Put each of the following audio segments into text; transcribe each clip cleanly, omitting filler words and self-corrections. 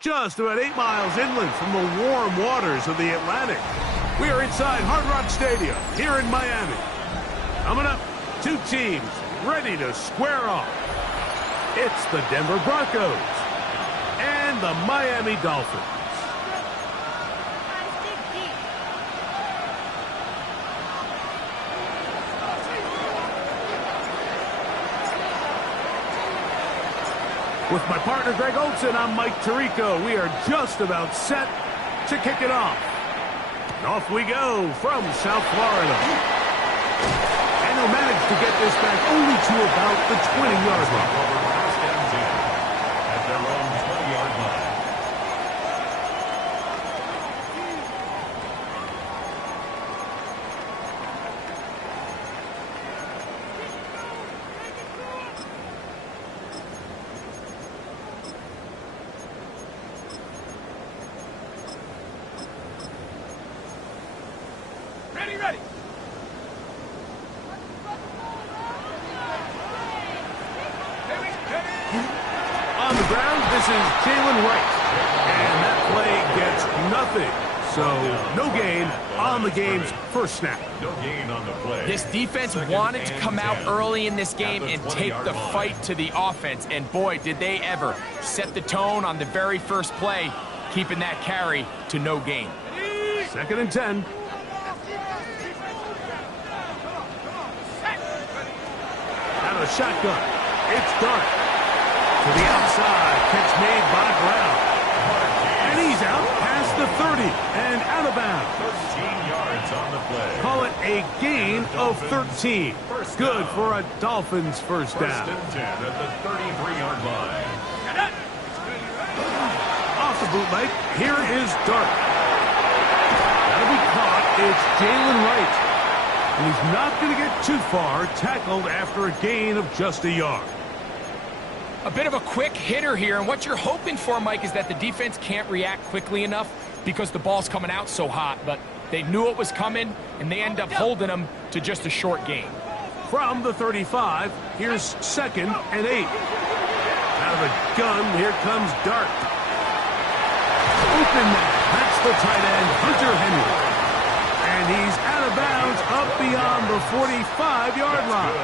just about 8 miles inland from the warm waters of the Atlantic. We are inside Hard Rock Stadium here in Miami. Coming up, two teams ready to square off. It's the Denver Broncos and the Miami Dolphins. With my partner, Greg Olson, I'm Mike Tirico. We are just about set to kick it off. And off we go from South Florida. And he'll manage to get this back only to about the 20-yard line. At their own 20-yard line. Ready. On the ground, this is Jalen Wright. And that play gets nothing. So, no gain on the game's first snap. No gain on the play. This defense wanted to come out early in this game and take the fight to the offense. And boy, did they ever set the tone on the very first play, keeping that carry to no gain. 2nd and 10. Out of the shotgun, it's Dart. To the outside, catch made by Brown. And he's out past the 30 and out of bounds. 13 yards on the play. Call it a gain of 13. Good for a Dolphins first down. 1st and 10 at the 33-yard line. Off the bootleg, here is Dart. That'll be caught. It's Jalen Wright. And he's not going to get too far, tackled after a gain of just a yard. A bit of a quick hitter here, and what you're hoping for, Mike, is that the defense can't react quickly enough because the ball's coming out so hot, but they knew it was coming, and they end up holding them to just a short gain. From the 35, here's 2nd and 8. Out of the gun, here comes Dart. Open man, that's the tight end, Hunter Henry. And he's out of bounds up beyond the 45-yard line.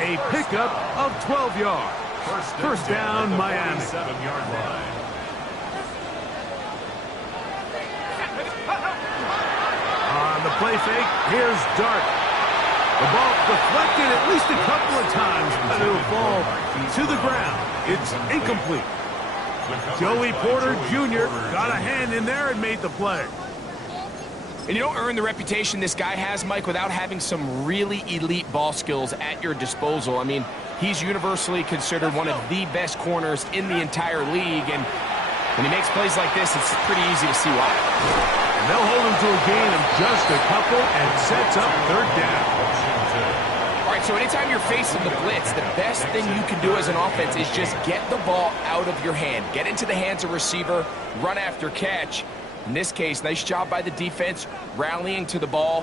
A pickup of 12 yards. First down, Miami. 7-yard line. On the play fake, here's Dart. The ball deflected at least a couple of times, but it'll fall to the ground. It's incomplete. Joey Porter Jr. got a hand in there and made the play. And you don't earn the reputation this guy has, Mike, without having some really elite ball skills at your disposal. I mean, he's universally considered one of the best corners in the entire league, and when he makes plays like this, it's pretty easy to see why. And they'll hold him to a gain of just a couple and sets up 3rd down. All right, so anytime you're facing the blitz, the best thing you can do as an offense is just get the ball out of your hand. Get into the hands of receiver, run after catch. In this case, nice job by the defense, rallying to the ball,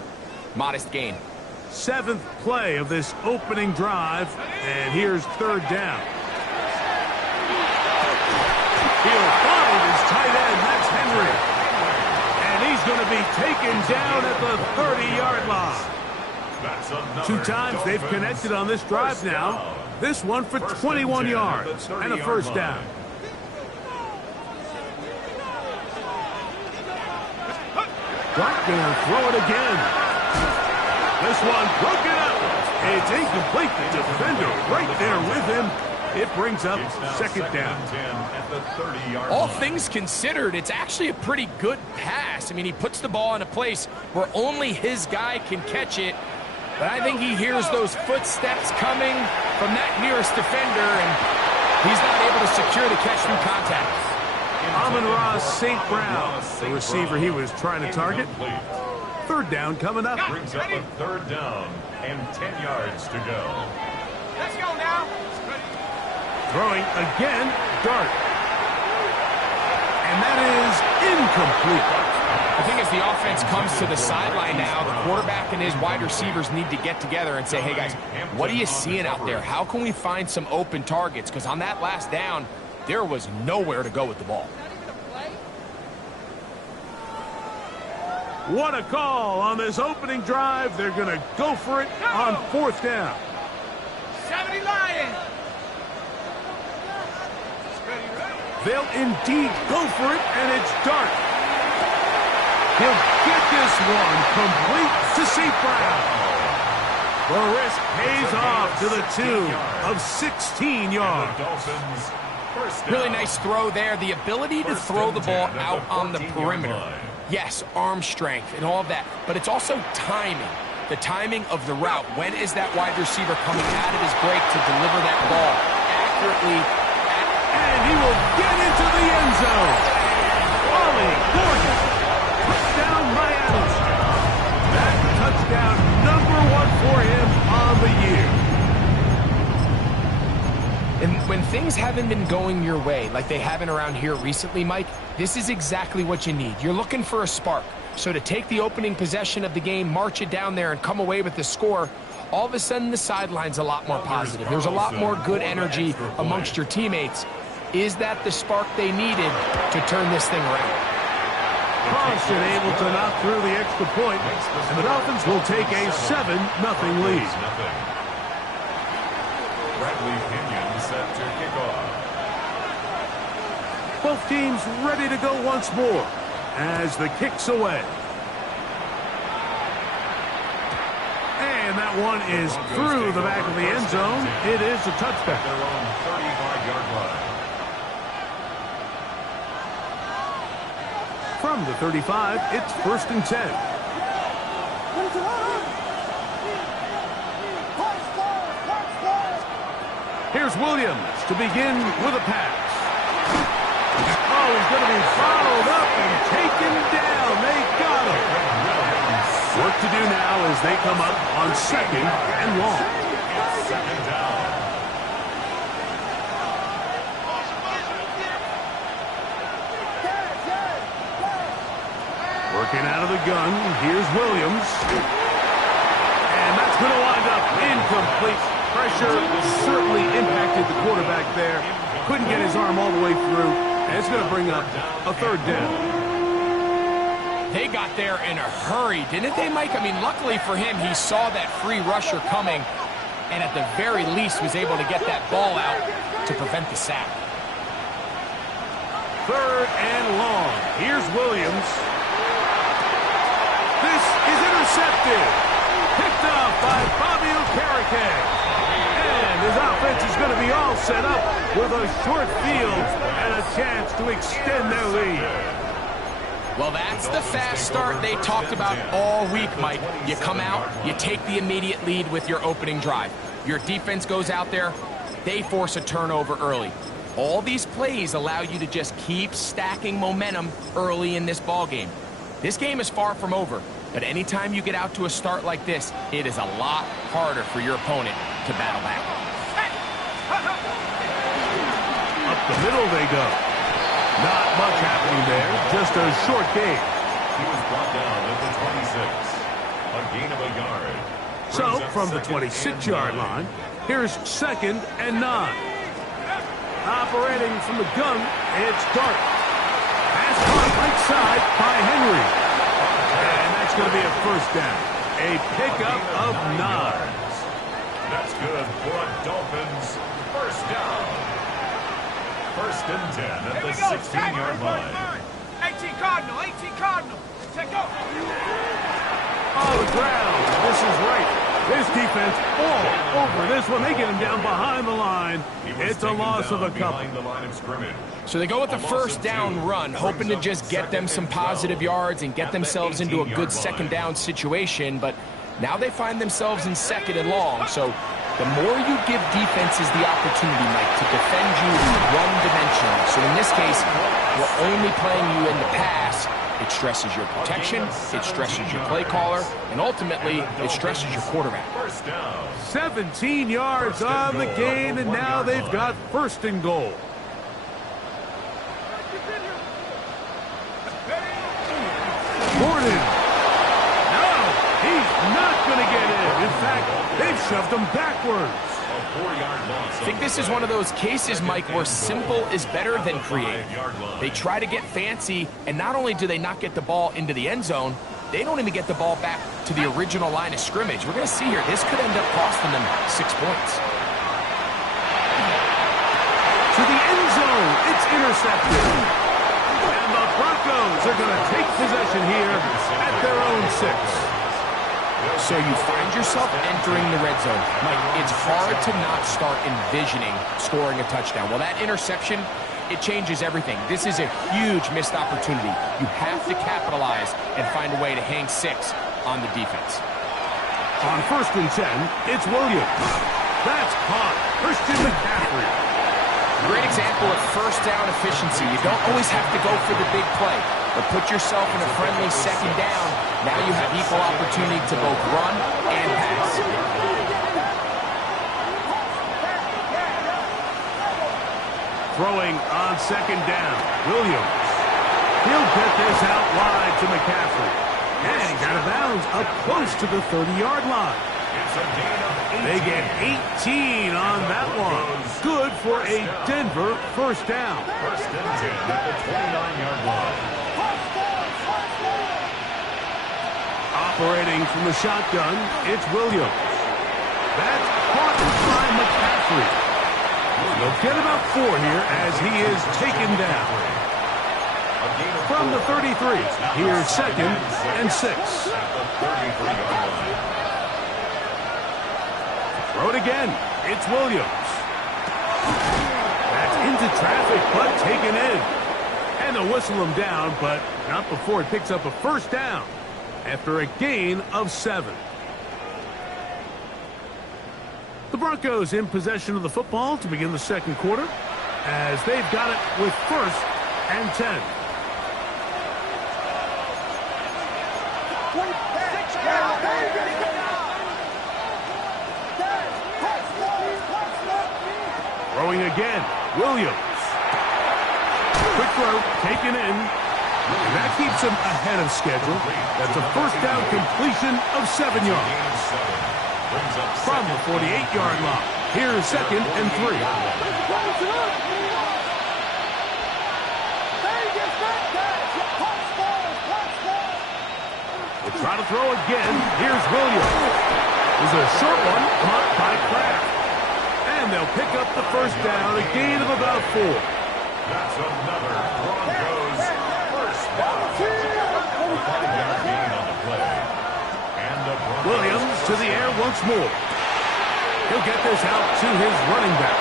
modest gain. 7th play of this opening drive, and here's 3rd down. He'll find his tight end, that's Henry. And he's going to be taken down at the 30-yard line. 2 times they've connected on this drive now. This one for 21 yards and a first down. Dart going to throw it again. This one broken up. It's incomplete. The defender right there with him. It brings up 2nd down. All things considered, it's actually a pretty good pass. I mean, he puts the ball in a place where only his guy can catch it. But I think he hears those footsteps coming from that nearest defender, and he's not able to secure the catch through contact. Amon-Ra St. Brown, the receiver he was trying to target. 3rd down coming up. Brings up a 3rd down and 10 yards to go. Let's go now. Throwing again, Dart. And that is incomplete. I think as the offense comes to the sideline now, the quarterback and his wide receivers need to get together and say, hey, guys, what are you seeing out there? How can we find some open targets? Because on that last down, there was nowhere to go with the ball. What a call on this opening drive. They're going to go for it on 4th down. 70 Lions. They'll indeed go for it, and it's Dart. He'll get this one complete to St. Brown. The risk pays off to the tune of 16 yards. Really nice throw there. The ability to throw the ball out on the perimeter. Yes, arm strength and all of that, but it's also timing. The timing of the route. When is that wide receiver coming out of his break to deliver that ball accurately? And he will get into the end zone. Ollie Gordon. Touchdown, Miami. That touchdown number 1 for him on the year. And when things haven't been going your way, like they haven't around here recently, Mike, this is exactly what you need. You're looking for a spark. So to take the opening possession of the game, march it down there, and come away with the score, all of a sudden the sideline's a lot more positive. There's a lot more good energy amongst your teammates. Is that the spark they needed to turn this thing around? Carlson able to knock through the extra point, and the Dolphins will take a 7-0 lead. Bradley Pinion set to kick off. Both teams ready to go once more as the kick's away. And that one is through the back of the end zone. It is a touchback. Their own 35-yard line. From the 35, it's 1st and 10. Here's Williams to begin with a pass. Oh, he's going to be followed up and taken down. They got him. Work to do now as they come up on 2nd and long. 2nd down. Working out of the gun. Here's Williams. And that's going to wind up incomplete. Pressure certainly impacted the quarterback there. Couldn't get his arm all the way through. And it's going to bring up a 3rd down. They got there in a hurry, didn't they, Mike? I mean, luckily for him, he saw that free rusher coming and at the very least was able to get that ball out to prevent the sack. 3rd and long. Here's Williams. This is intercepted. Picked up by Bobby Okereke. And his offense is going to be all set up with a short field and a chance to extend their lead. Well, that's the fast start they talked about all week, Mike. You come out, you take the immediate lead with your opening drive. Your defense goes out there, they force a turnover early. All these plays allow you to just keep stacking momentum early in this ball game. This game is far from over, but anytime you get out to a start like this, it is a lot harder for your opponent to battle back. Up the middle they go. Not much happening there, just a short gain. He was brought down at the 26. A gain of a yard. So, from the 26-yard line, here's 2nd and 9. Operating from the gun, it's Dart. Pass caught right side by Henry. And that's going to be a 1st down. A pickup of 9. That's good for a Dolphins 1st down. 1st and 10 at the 16-yard line. 18 Cardinal, 18 Cardinal. Take go. Oh, the ground. This is right. This defense all over this one. They get him down behind the line. It's a loss of a couple. The line of scrimmage. So they go with the 1st down run, hoping to just get them some positive yards and get themselves into a good 2nd down situation. But now they find themselves in 2nd and long. So the more you give defenses the opportunity, Mike, to defend you one-dimensionally. So in this case, we're only playing you in the pass. It stresses your protection, it stresses your play caller, and ultimately, it stresses your quarterback. 17 yards on the gain, and now they've got 1st and goal. Gordon. No, he's not going to get in. In fact, they've shoved him backwards. I think this is one of those cases, Mike, where simple is better than creative. They try to get fancy, and not only do they not get the ball into the end zone, they don't even get the ball back to the original line of scrimmage. We're going to see here, this could end up costing them 6 points. To the end zone, it's intercepted. And the Broncos are going to take possession here at their own 6. So you find yourself entering the red zone. Mike, it's hard to not start envisioning scoring a touchdown. Well, that interception, it changes everything. This is a huge missed opportunity. You have to capitalize and find a way to hang 6 on the defense. On 1st and 10, it's Williams. That's caught. Christian McCaffrey. Great example of first down efficiency. You don't always have to go for the big play, but put yourself in a friendly 2nd down. Now you have equal opportunity to both run and pass. Throwing on 2nd down, Williams. He'll get this out wide to McCaffrey. And he's out of bounds up close to the 30-yard line. They get 18 on that one. Good for a Denver first down. 1st and 10 at the 29-yard line. Operating from the shotgun, it's Williams. That's caught by McCaffrey. They'll get about 4 here as he is taken down. From the 33, here's 2nd and 6. Throw it again. It's Williams. That's into traffic, but taken in. And they'll whistle him down, but not before he picks up a first down after a gain of 7. The Broncos in possession of the football to begin the 2nd quarter as they've got it with 1st and 10. Throwing again, Williams. Quick throw, taken in. And that keeps him ahead of schedule. That's a first down completion of 7 yards. From the 48-yard line, here's 2nd and 3. They try to throw again. Here's Williams. This is a short one, caught by Kraft. And they'll pick up the first down, a gain of about 4. That's another Broncos first down. 5-yard gain on the play. And the Broncos Williams to the air once more. He'll get this out to his running back.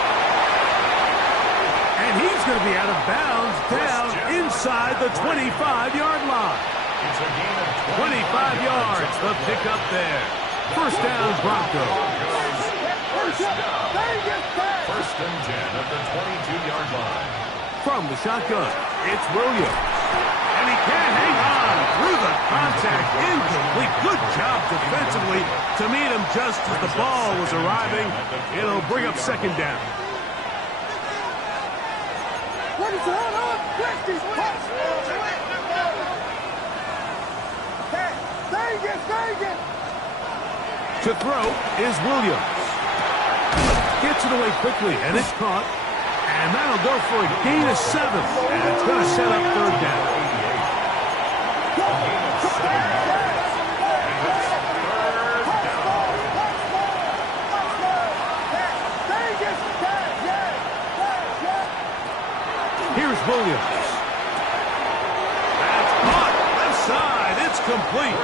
And he's going to be out of bounds down inside the 25-yard line. It's a gain of 25 yards, the pickup there. First down, Broncos. First down. 1st and 10 at the 22-yard line. From the shotgun, it's Williams. And he can't hang on through the contact. Incomplete. Good job defensively to meet him just as the ball was arriving. It'll bring up 2nd down. What is going on? To throw is Williams. Gets it away quickly, and it's caught. And that'll go for a gain of 7. And it's going to set up 3rd down. Here's Williams. That's caught. Left side. It's complete.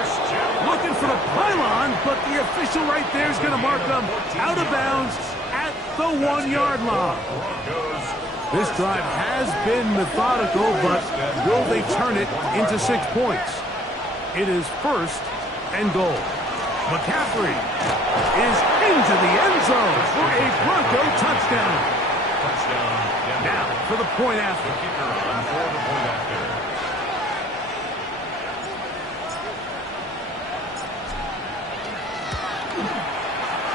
Looking for the pylon, but the official right there is going to mark them out of bounds at the 1-yard line. This drive has been methodical, but will they turn it into 6 points? It is 1st and goal. McCaffrey is into the end zone for a Bronco touchdown. Now for the point after.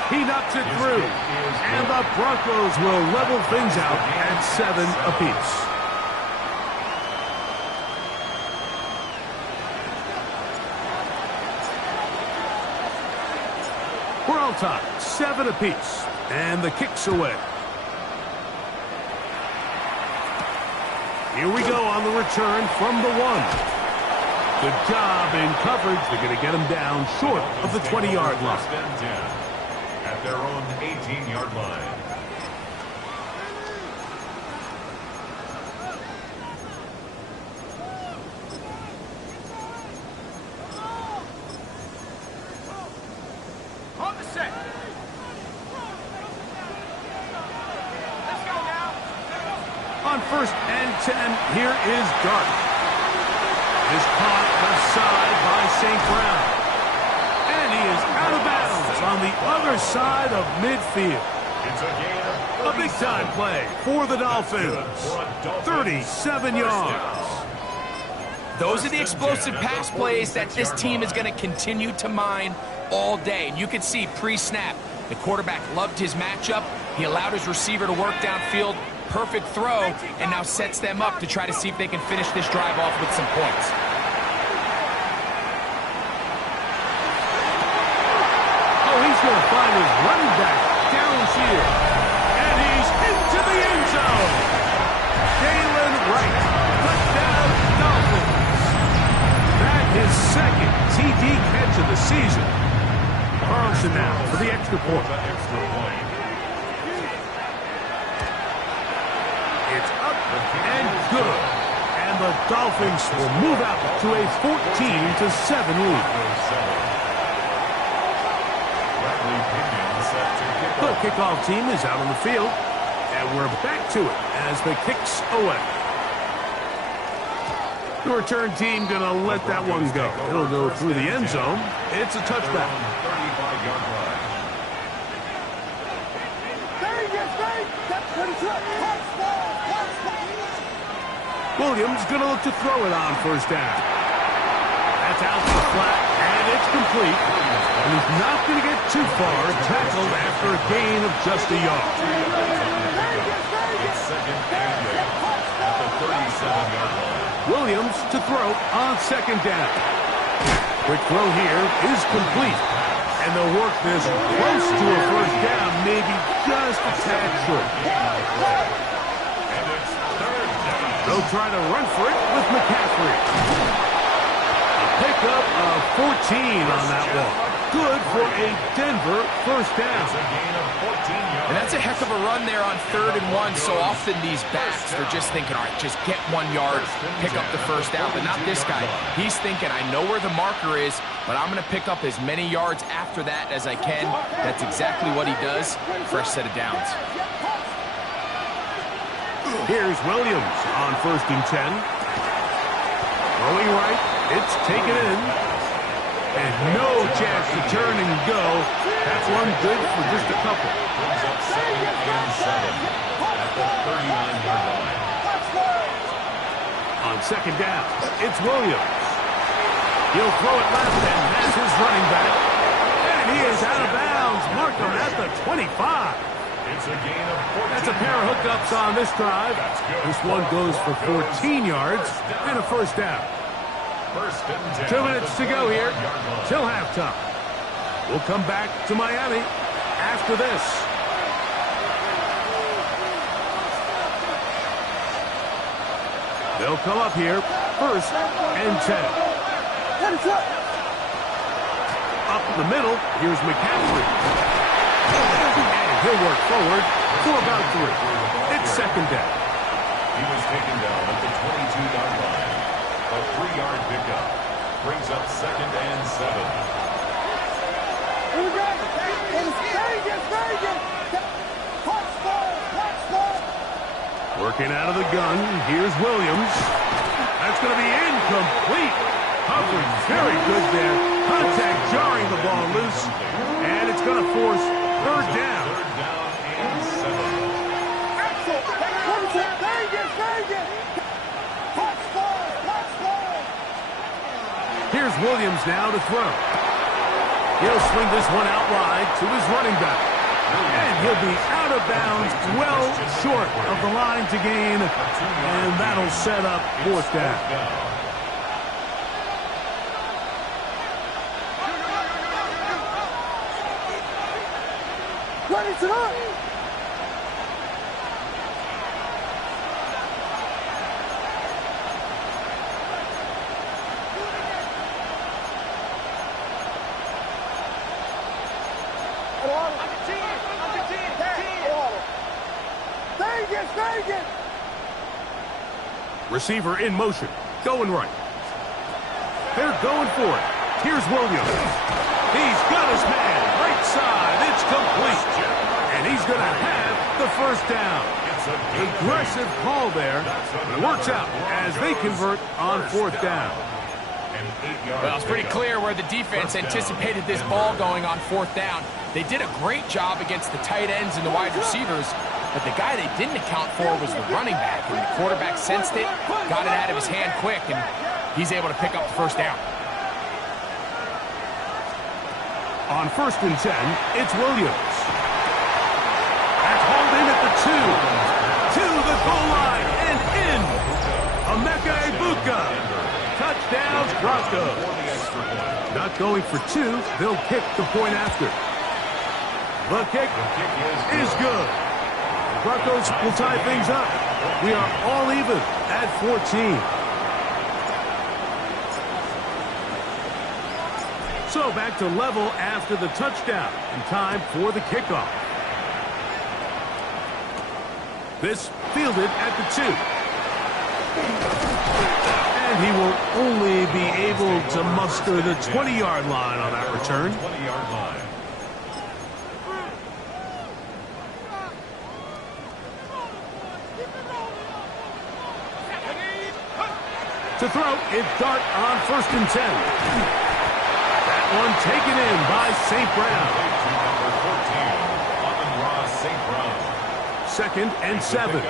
He knocks it through, and the Broncos will level things out at 7 apiece. We're on time, 7 apiece, and the kick's away. Here we go on the return from the 1. Good job in coverage. They're going to get him down short of the 20-yard line. At their own 18-yard line. On the set. Let's go now. On 1st and 10, here is Dart. Is caught left side by St. Brown. And he is out of bounds on the other side of midfield. It's a gain of A big-time play for the Dolphins. 37 yards. Those are the explosive pass plays that this team is going to continue to mine all day. And you can see pre-snap, the quarterback loved his matchup. He allowed his receiver to work downfield. Perfect throw, and now sets them up to try to see if they can finish this drive off with some points. Oh, he's going to find his running back downfield. And he's into the end zone. Jalen Wright, touchdown Dolphins. That is second TD catch of the season. Carlson now for the extra point. It's up and good. And the Dolphins will move out to a 14-7 lead. The kickoff team is out on the field. And we're back to it as the kick's away. The return team going to let that one go. It'll go through the end zone. It's a touchback. Williams going to look to throw it on 1st down. That's out to the flat, and it's complete. And he's not going to get too far, tackled after a gain of just a yard. It's second and 8 at the 37-yard line. Williams to throw on 2nd down. Quick throw here is complete. And they'll work this close to a 1st down, maybe just a tad short. They'll try to run for it with McCaffrey. A pickup of 14 on that one. Good for a Denver 1st down. And that's a heck of a run there on 3rd and 1. So often these backs, they're just thinking, all right, just get 1 yard, pick up the 1st down. But not this guy. He's thinking, I know where the marker is, but I'm going to pick up as many yards after that as I can. That's exactly what he does. Fresh set of downs. Here's Williams on 1st and 10. Throwing right. It's taken in. And no chance to turn and go. That's one good for just a couple. Brings up 2nd and 7 at the 39-yard line. On 2nd down, it's Williams. He'll throw it left and has his running back. And he is out of bounds. Mark him at the 25. It's a gain of 14. That's a pair of hookups on this drive. This one goes for 14 yards and a 1st down. 2 minutes to go here till halftime. We'll come back to Miami after this. They'll come up here 1st and 10. Up in the middle, here's McCaffrey. And he'll work forward for about 3. It's 2nd down. He was taken down at the 22-yard line. A 3-yard pickup brings up 2nd and 7. Working out of the gun, here's Williams. That's going to be incomplete. Coverage very good there. Contact jarring the ball loose. And it's going to force 3rd down. 3rd down and 7. Here's Williams now to throw. He'll swing this one out wide to his running back. And he'll be out of bounds, well short of the line to gain. And that'll set up 4th down. it up. Receiver in motion, going right. They're going for it. Here's Williams. He's got his man, right side. It's complete. And he's going to have the first down. Aggressive call there. It works out as they convert on fourth down. Well, it's pretty clear where the defense anticipated this ball going on fourth down. They did a great job against the tight ends and the wide receivers, but the guy they didn't account for was the running back. And the quarterback sensed it, got it out of his hand quick, and he's able to pick up the first down. On 1st and 10, it's Williams. That's hauled in at the 2. To the goal line and in. Emeka Egbuka. Touchdowns, Broncos. Not going for 2. They'll kick the point after. The kick is good. The Broncos will tie things up. We are all even at 14. So back to level after the touchdown, and time for the kickoff. This fielded at the 2. And he will only be able to muster the 20-yard line on that return. 20-yard line. To throw, it's Dart on 1st and 10. One taken in by St. Brown. Number 14, 2nd and 7.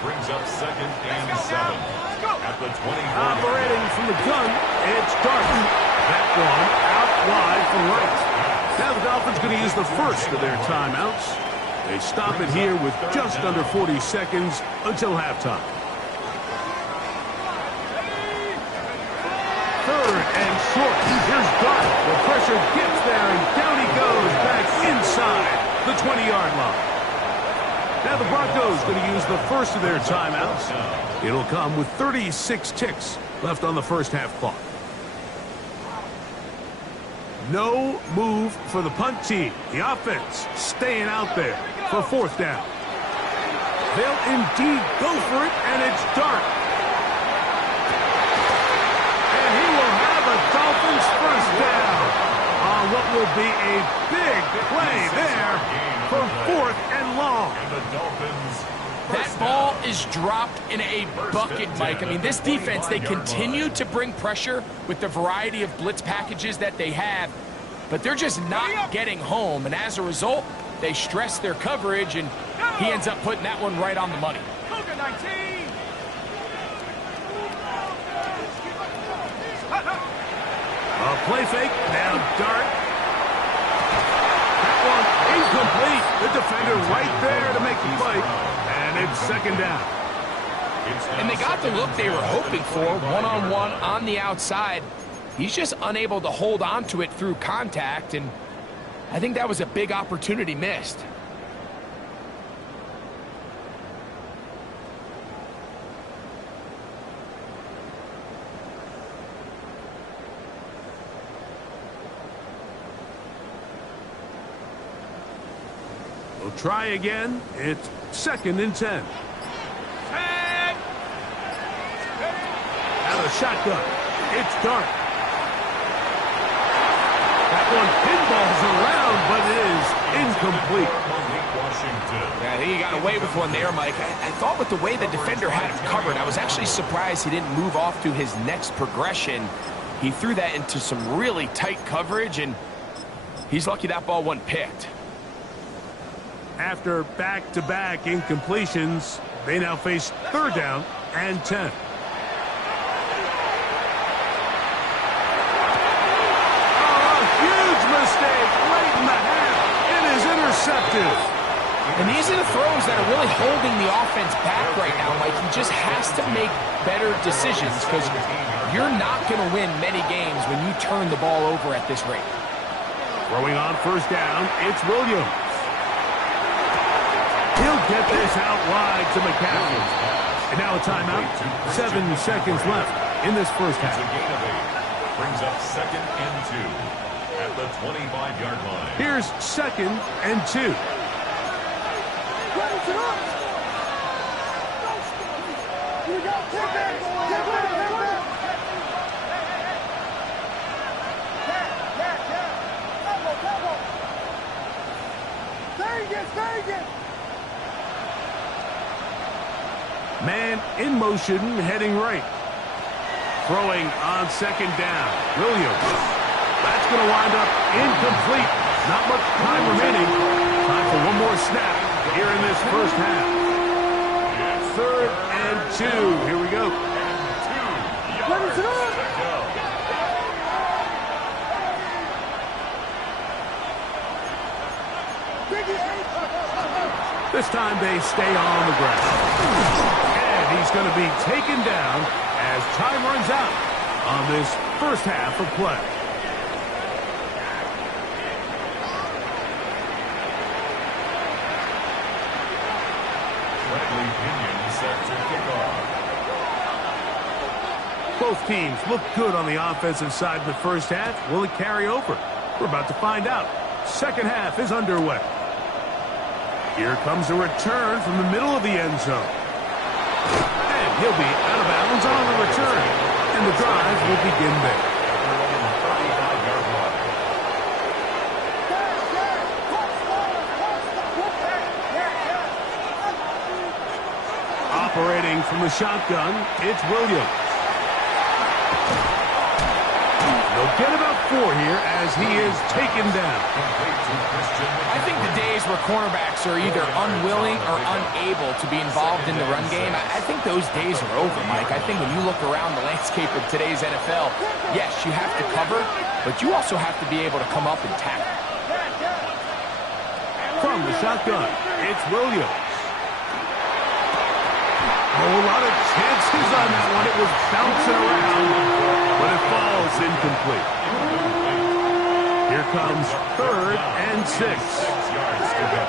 Brings up 2nd and 7. At the 20. Operating from the gun, it's Dart. That one out wide from right. Now the Dolphins going to use the first of their timeouts. They stop it here with just under 40 seconds until halftime. 3rd and short. Here's Dart. The pressure gets there, and down he goes back inside the 20-yard line. Now the Broncos going to use the first of their timeouts. It'll come with 36 ticks left on the first half clock. No move for the punt team. The offense staying out there for 4th down. They'll indeed go for it, and it's Dart. Dolphins first down on what will be a big play there for 4th and long. That ball is dropped in a bucket, Mike. I mean, this defense, they continue to bring pressure with the variety of blitz packages that they have, but they're just not getting home. And as a result, they stress their coverage, and he ends up putting that one right on the money. A play fake, now Dart. That one incomplete. The defender right there to make the play. And it's 2nd down. And they got the look they were hoping for, one-on-one on the outside. He's just unable to hold on to it through contact, and I think that was a big opportunity missed. We'll try again. It's 2nd and 10. Out of shotgun. It's Dart. That one pinballs around, but it is incomplete. Yeah, I think he got away with one there, Mike. I thought with the way the defender had him covered, I was actually surprised he didn't move off to his next progression. He threw that into some really tight coverage, and he's lucky that ball wasn't picked. After back-to-back incompletions, they now face 3rd down and 10. Huge mistake late in the half. It is intercepted. And these are the throws that are really holding the offense back right now, Mike. He just has to make better decisions because you're not going to win many games when you turn the ball over at this rate. Throwing on 1st down, it's Williams. get this out wide to McCaffrey. And now a timeout. 7 seconds left in this first half. It's a gain of 8. Brings up 2nd and 2 at the 25-yard line. Here's 2nd and 2. Man in motion, heading right. Throwing on 2nd down. Williams. That's going to wind up incomplete. Not much time remaining. Time for one more snap here in this first half. 3rd and 2. Here we go. This time they stay on the ground. And he's going to be taken down as time runs out on this first half of play. Bradley Pinion set to kick off. Both teams look good on the offensive side in the first half. Will it carry over? We're about to find out. Second half is underway. Here comes a return from the middle of the end zone. And he'll be out of bounds on the return. And the drive will begin there. Operating from the shotgun, it's Williams. They'll get about 4 here as he is taken down. I think the days where cornerbacks are either unwilling or unable to be involved in the run game, I think those days are over, Mike. I think when you look around the landscape of today's NFL, yes, you have to cover, but you also have to be able to come up and tackle. From the shotgun, it's Williams. A whole lot of chances on that one. It was bouncing around, but it falls incomplete. Here comes 3rd and 6. 6 yards to go.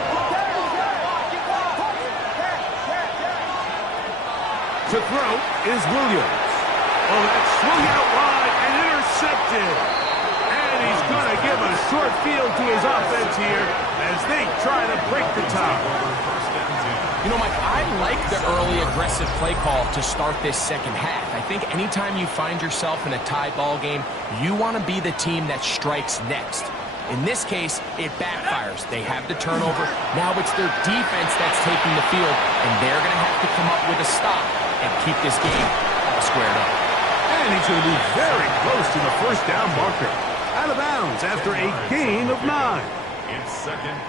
To throw is Williams. Oh, that's swung out wide and intercepted. And he's going to give a short field to his offense here as they try to break the tie. You know, Mike, I like the early aggressive play call to start this second half. I think anytime you find yourself in a tie ball game, you want to be the team that strikes next. In this case, it backfires. They have the turnover. Now it's their defense that's taking the field, and they're going to have to come up with a stop and keep this game all squared up. And he's going to be very close to the first down marker. Out of bounds after a gain of 9.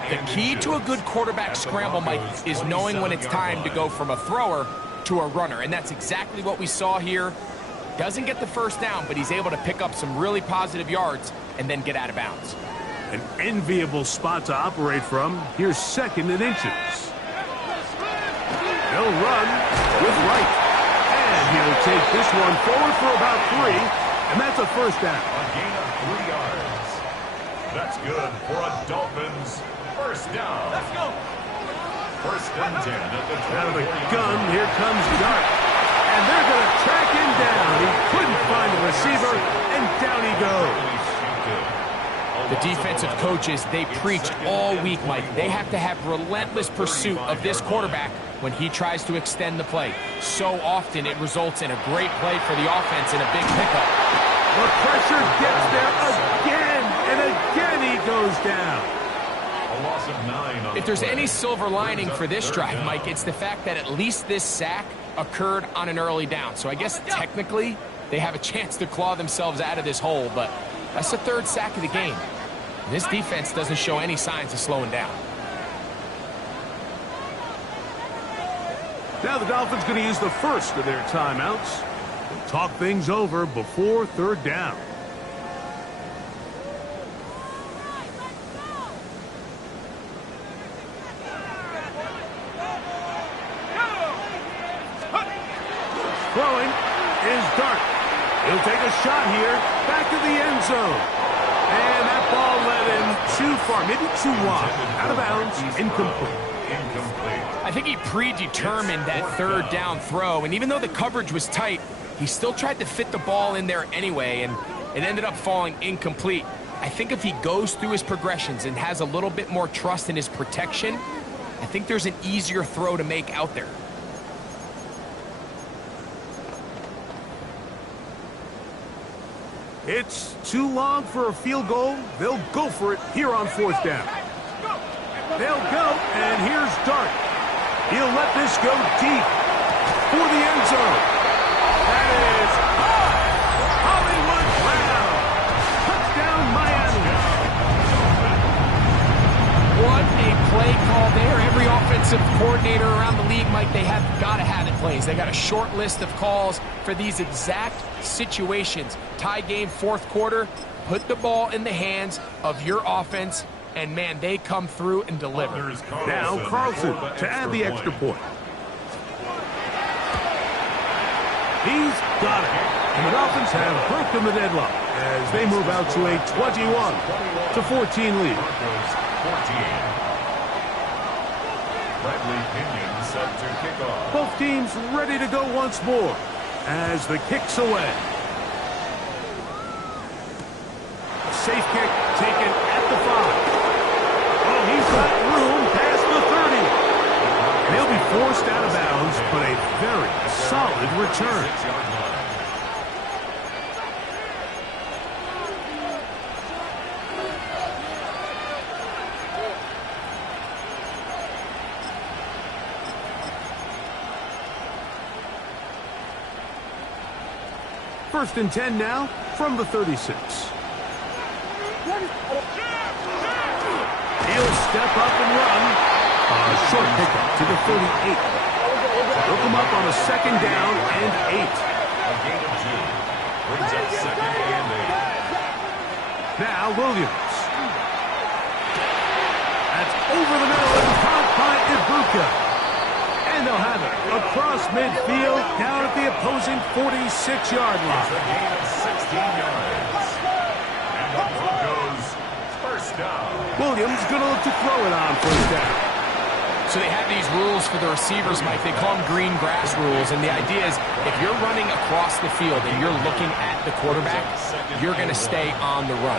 The key to a good quarterback scramble, Mike, is knowing when it's time to go from a thrower to a runner. And that's exactly what we saw here. Doesn't get the first down, but he's able to pick up some really positive yards and then get out of bounds. An enviable spot to operate from. Here's 2nd and inches. He'll run with right. And he'll take this one forward for about 3. And that's a first down. A gain of 3 yards. That's good for a Dolphins first down. Let's go. 1st and 10 at the 20. Out of the gun, here comes Dart. And they're going to track him down. He couldn't find the receiver, and down he goes. The defensive coaches, they preach all week, Mike. They have to have relentless pursuit of this quarterback when he tries to extend the play. So often it results in a great play for the offense and a big pickup. The pressure gets there again, and again he goes down. A loss of 9 on If there's any silver lining for this drive, Mike, it's the fact that at least this sack occurred on an early down. So I guess technically they have a chance to claw themselves out of this hole, but that's the 3rd sack of the game. And this defense doesn't show any signs of slowing down. Now the Dolphins going to use the first of their timeouts. They'll talk things over before 3rd down. Throwing is Dart. He'll take a shot here, back to the end zone. And that ball led him too far, maybe too wide. Out of bounds, incomplete. incomplete. I think he predetermined that third down throw, and even though the coverage was tight, he still tried to fit the ball in there anyway, and it ended up falling incomplete. I think if he goes through his progressions and has a little bit more trust in his protection, I think there's an easier throw to make out there. It's too long for a field goal. They'll go for it here on fourth down. They'll go, and here's Dart. He'll let this go deep for the end zone. That is Hollywood Brown. Touchdown, Miami. What a play call there. Every offensive coordinator around the league, Mike, they have got to have it plays. They got a short list of calls for these exact situations. Tie game, fourth quarter, put the ball in the hands of your offense, and man, they come through and deliver. Now Carlson to add the extra point. He's got it. And the Dolphins have broken the deadlock as they move out to a 21-14 lead. Bradley Pinion set to kick off. Both teams ready to go once more as the kick's away. A safe kick taken at the 5. Oh, he's got room past the 30. And he'll be forced out of bounds, but a very solid return. 6-yard line. First and 10 now from the 36. He'll step up and run. A short pickup to the 38. They'll come up on a second down and 8. A gain of 2. Brings up second and 8. Now Williams. That's over the middle and caught by Ibuka. And they'll have it across midfield down at the opposing 46-yard line. It's a gain of 16 yards. And the Broncos first down. Williams going to look to throw it on first down. So they have these rules for the receivers, Mike. They call them green grass rules. And the idea is if you're running across the field and you're looking at the quarterback, you're going to stay on the run.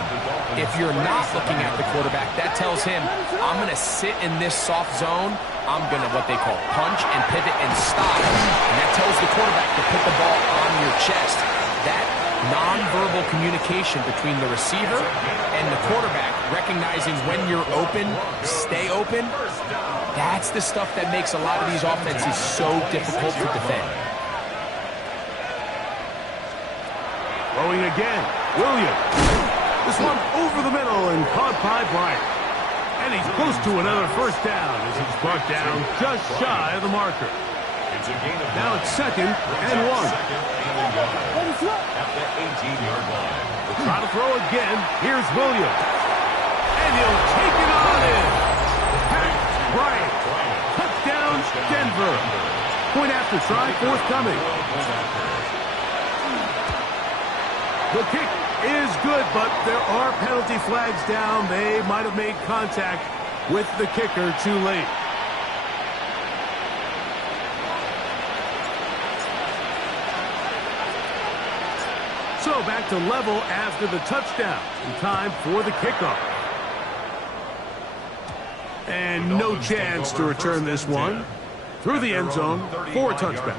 If you're not looking at the quarterback, that tells him, I'm going to sit in this soft zone. I'm going to what they call punch and pivot and stop. And that tells the quarterback to put the ball on your chest. That nonverbal communication between the receiver and the quarterback, recognizing when you're open, stay open, that's the stuff that makes a lot of these offenses so difficult to defend. Throwing again, Williams. This one over the middle and caught by Bryant. And he's close to another first down as he's brought down just shy of the marker. It's a gain of Now it's second and 1. At the 18-yard line. Try to throw again. Here's Williams. And he'll take it on in. Pat Bryant. Touchdown, Denver. Point after try forthcoming. The kick is good, but there are penalty flags down. They might have made contact with the kicker too late. So back to level after the touchdown. In time for the kickoff. And no chance to return this one. Through the end zone for a touchback.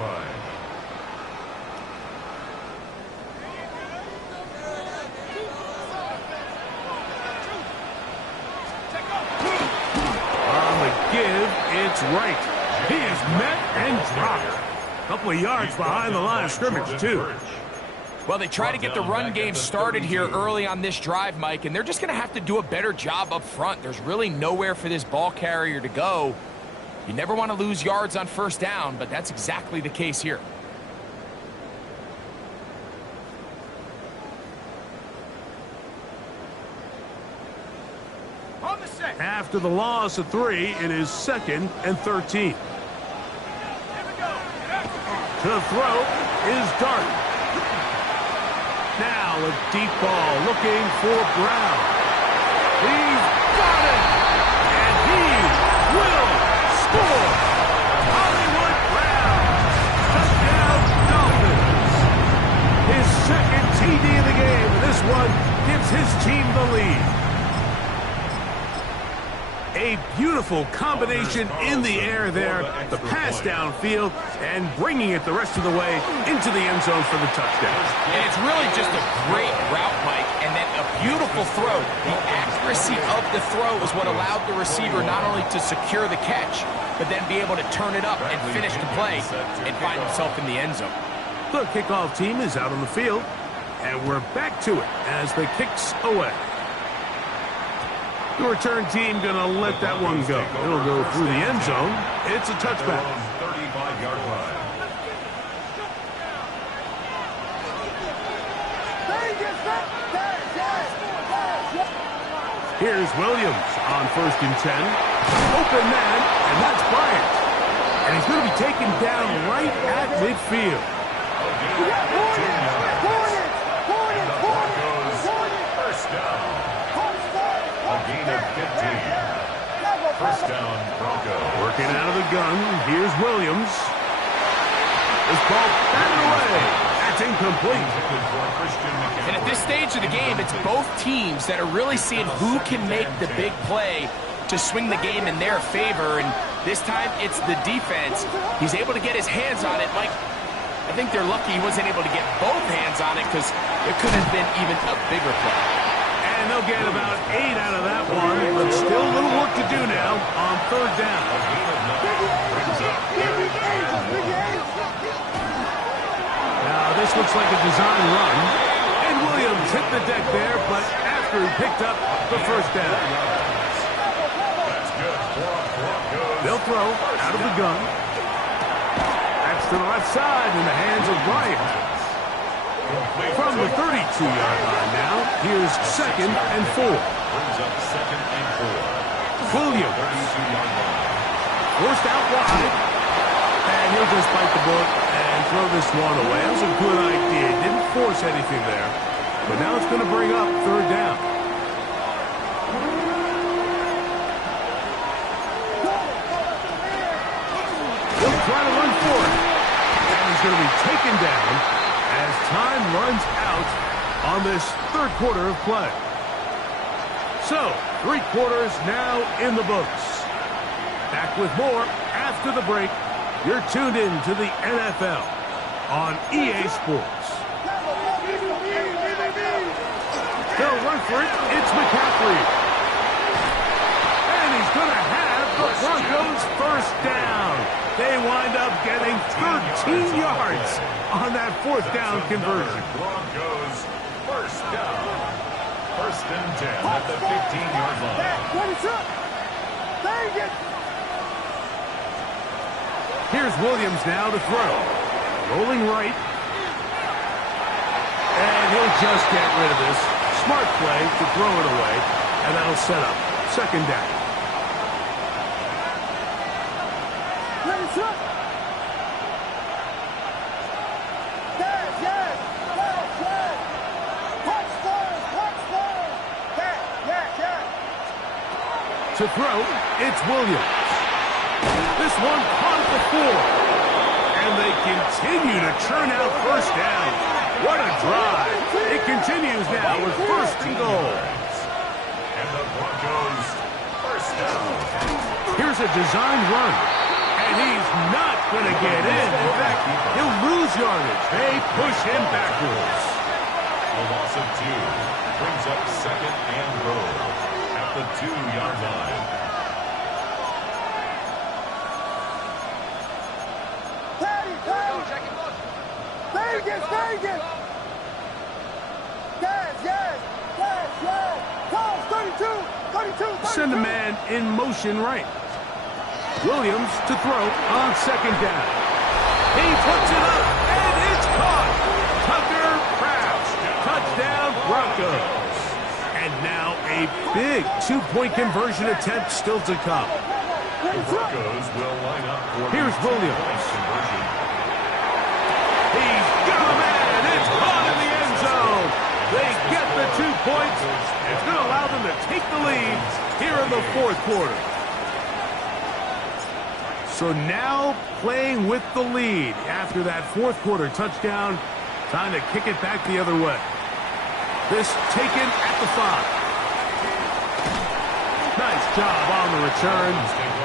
It's right. He is met and dropped. A couple of yards behind the line of scrimmage, too. Well, they try to get the run game started here early on this drive, Mike, and they're just going to have to do a better job up front. There's really nowhere for this ball carrier to go. You never want to lose yards on first down, but that's exactly the case here. After the loss of 3, it is second and 13. To throw is Dart. Now a deep ball looking for Brown. He's got it! And he will Beautiful combination in the air there. The pass downfield and bringing it the rest of the way into the end zone for the touchdown. And it's really just a great route, Mike, and then a beautiful throw. The accuracy of the throw is what allowed the receiver not only to secure the catch, but then be able to turn it up and finish the play and find himself in the end zone. The kickoff team is out on the field, and we're back to it as the kick's away. The return team going to let that one go. It'll go through the end zone. It's a touchback. 35-yard line. Here's Williams on 1st and 10. Open man, and that's Bryant. And he's going to be taken down right at midfield. First down. A gain of 15. First down, Broncos. Working out of the gun. Here's Williams. This ball batted away. That's incomplete. And at this stage of the game, it's both teams that are really seeing who can make the big play to swing the game in their favor. And this time, it's the defense. He's able to get his hands on it. Mike, I think they're lucky he wasn't able to get both hands on it because it could have been even a bigger play. And they'll get about 8 out of that one, but still a little work to do now on 3rd down. Now this looks like a design run, and Williams hit the deck there, but after he picked up the first down. That's good for Broncos. They'll throw out of the gun. That's to the left side in the hands of Bryant. From the 32-yard line now, here's 2nd and 4. Brings up 2nd and 4. Williams. 32-yard line. Forced out wide. And he'll just bite the bullet and throw this one away. That was a good idea. Didn't force anything there. But now it's going to bring up 3rd down. He'll try to run for it. And he's going to be taken down as time runs out on this 3rd quarter of play. So, 3 quarters now in the books. Back with more after the break. You're tuned in to the NFL on EA Sports. They'll run for it. It's McCaffrey. And he's going to have the Broncos first down. They wind up getting 13 yards on that 4th down conversion. Broncos first down. 1st and 10 at the 15-yard line. Here's Williams now to throw. Rolling right. And he'll just get rid of this. Smart play to throw it away. And that'll set up 2nd down. To throw, it's Williams. This one caught at the 4. And they continue to churn out first down. What a drive. It continues now with 1st and goal. And the Broncos first down. Here's a design run. And he's not going to get in. In fact, he'll lose yardage. They push him backwards. A loss of 2. Brings up 2nd and goal at the 2-yard line. Send a man in motion right. Williams to throw on 2nd down. He puts it up, and it's caught. Tucker Kraft. Touchdown, Broncos. And now a big 2-point conversion attempt still to come. The Broncos will line up for Here's Williams. conversion. He's got a man. It's caught in the end zone. They get the 2 points. It's going to allow them to take the lead here in the 4th quarter. So now playing with the lead after that 4th quarter touchdown. Time to kick it back the other way. This taken at the 5. Nice job on the return.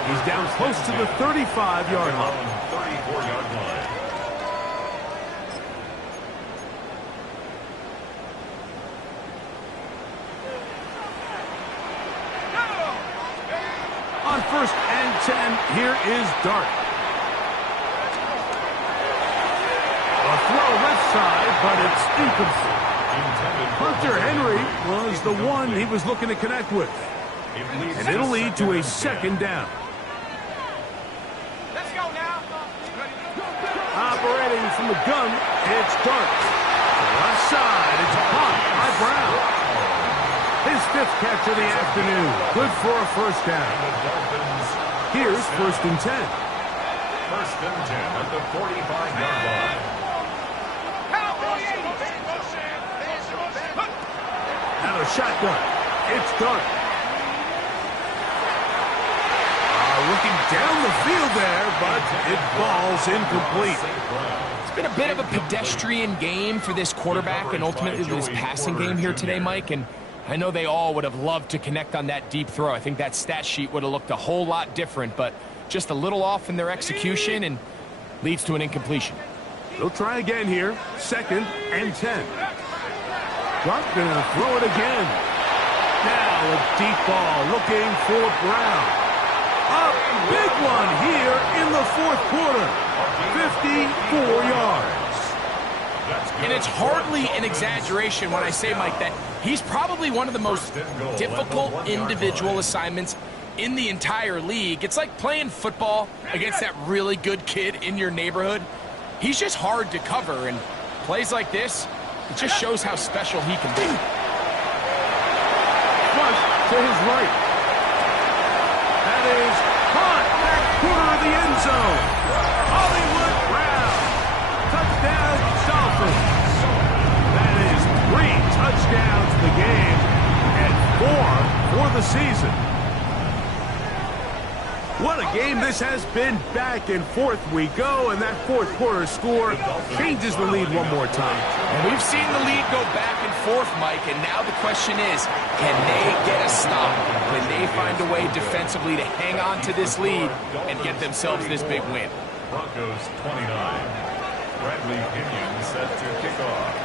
He's down close to the 35-yard line. 34-yard line. On 1st and 10, here is Dart. A throw left side, but it's incomplete. Hunter Henry was the one he was looking to connect with. And it'll lead to a 2nd down. Let's go now. Operating from the gun, it's Dart. To the left side, it's caught by Brown. His 5th catch of the afternoon. Good for a 1st down. Here's 1st and 10. 1st and 10 at the 45-yard line. Now a shotgun. It's Dart. Looking down the field there, but it falls incomplete. It's been a bit of a pedestrian game for this quarterback and ultimately this passing game here today, Mike. And I know they all would have loved to connect on that deep throw. I think that stat sheet would have looked a whole lot different, but just a little off in their execution and leads to an incompletion. They'll try again here. 2nd and 10. Dart gonna throw it again. Now a deep ball looking for Brown. A big one here in the 4th quarter. 54 yards. And it's hardly an exaggeration when I say, Mike, that he's probably one of the most difficult individual assignments in the entire league. It's like playing football against that really good kid in your neighborhood. He's just hard to cover, and plays like this, it just shows how special he can be. Flush to his right. That is caught back corner of the end zone. Hollywood Brown. Touchdown, Dolphins. That is 3 touchdowns in the game and 4 for the season. What a game this has been. Back and forth we go, and that 4th quarter score changes the lead one more time. And we've seen the lead go back and forth, Mike, and now the question is, can they get a stop? Can they find a way defensively to hang on to this lead and get themselves this big win? Broncos 29. Bradley Pinion set to kick off.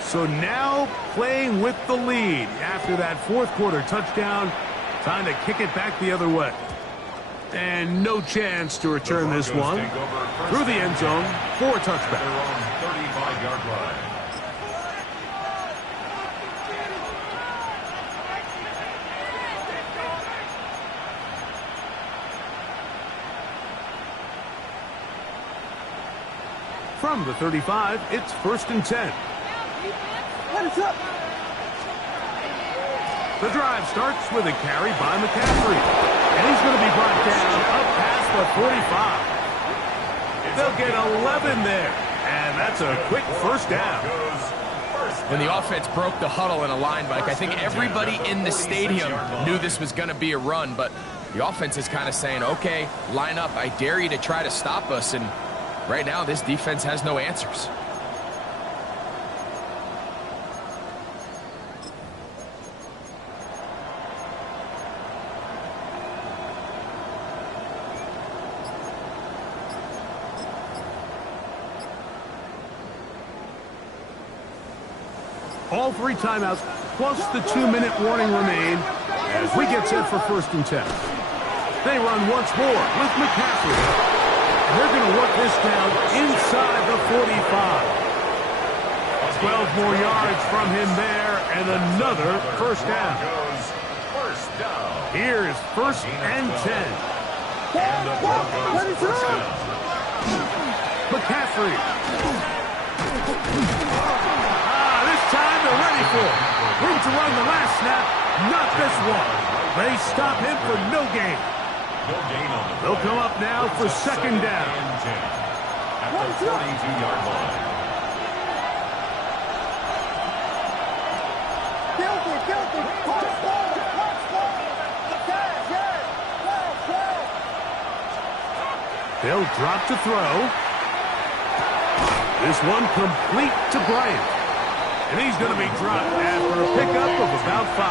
So now playing with the lead after that 4th quarter touchdown. Time to kick it back the other way. And no chance to return this one. Through the end zone for a touchback. 35-yard line. From the 35, it's 1st and 10. What is up? The drive starts with a carry by McCaffrey. And he's going to be brought down up past the 45. They'll get 11 there. And that's a quick 1st down. When the offense broke the huddle in a line, Mike, I think everybody in the stadium knew this was going to be a run. But the offense is kind of saying, okay, line up. I dare you to try to stop us. And right now, this defense has no answers. All 3 timeouts plus the 2-minute warning remain as we get set for 1st and 10. They run once more with McCaffrey. And they're going to work this down inside the 45. 12 more yards from him there and another 1st down. Here's 1st and 10. McCaffrey. Time they're ready for it. Room to run the last snap, not this one. They stop him for no gain. They'll come up now for 2nd down. At the 42-yard line. They'll drop to throw. This one complete to Bryant. And he's going to be dropped after a pickup of about 5.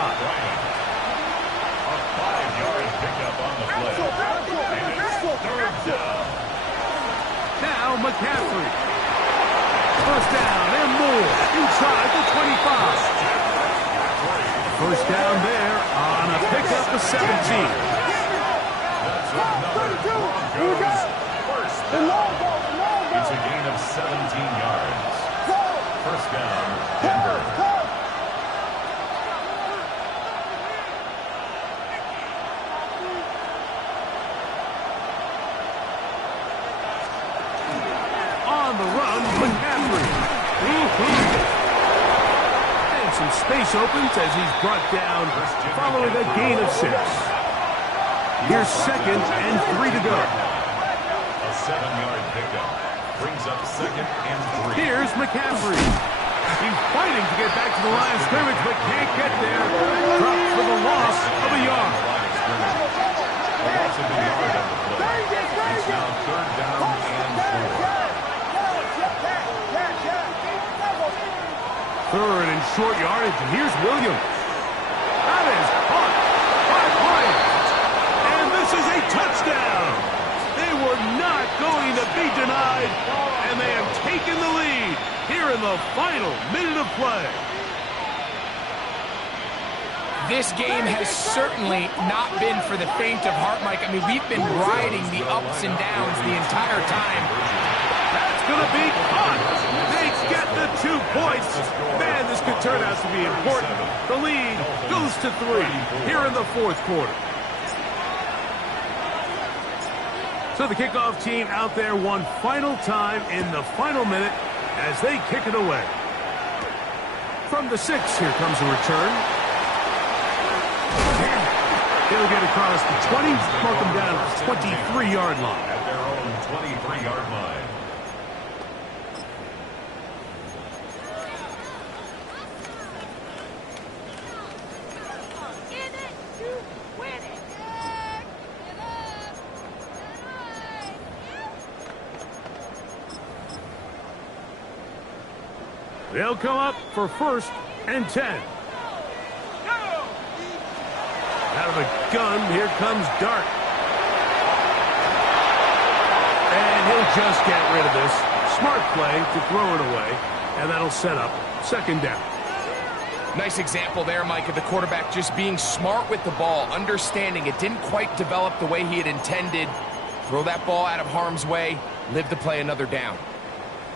A 5-yard pickup on the play. And it's third down. Now McCaffrey. First down and more inside the 25. First down there on a pickup of 17. That's another Broncos first down. It's a gain of 17 yards. First down, Denver. On the run, McCaffrey. And some space opens as he's brought down following a gain of 6. Here's 2nd and 3 to go. A 7-yard pickup brings up 2nd and 3. Here's McCaffrey. He's fighting to get back to the line of scrimmage, but can't get there. Dropped for the loss of a yard. The loss of a yard on the play. It's now 3rd down and 4. 3rd and short yardage, and here's Williams. That is caught by Bryant. And this is a touchdown. They were not going to be denied, and they have taken the lead here in the final minute of play. This game has certainly not been for the faint of heart, Mike. I mean, we've been riding the ups and downs the entire time. That's going to be caught. They get the 2 points. Man, this could turn out to be important. The lead goes to 3 here in the 4th quarter. So the kickoff team out there one final time in the final minute as they kick it away. From the 6, here comes a return. He'll get across the 20, mark him down at the 23-yard line. At their own 23-yard line. They'll come up for 1st and 10. Out of a gun, here comes Dart. And he'll just get rid of this. Smart play to throw it away, and that'll set up 2nd down. Nice example there, Mike, of the quarterback just being smart with the ball, understanding it didn't quite develop the way he had intended. Throw that ball out of harm's way, live to play another down.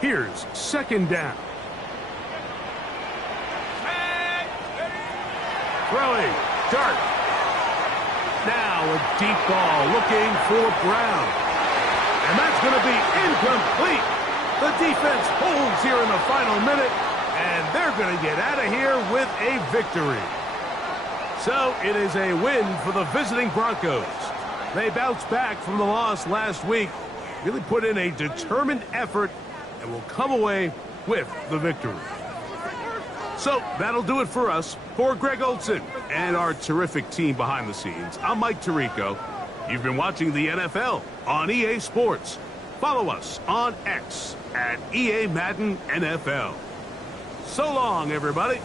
Here's 2nd down. Throwing, Dart. Now a deep ball looking for Brown. And that's going to be incomplete. The defense holds here in the final minute, and they're going to get out of here with a victory. So it is a win for the visiting Broncos. They bounced back from the loss last week, really put in a determined effort, and will come away with the victory. So that'll do it for us. For Greg Olson and our terrific team behind the scenes, I'm Mike Tirico. You've been watching the NFL on EA Sports. Follow us on X at EA Madden NFL. So long, everybody.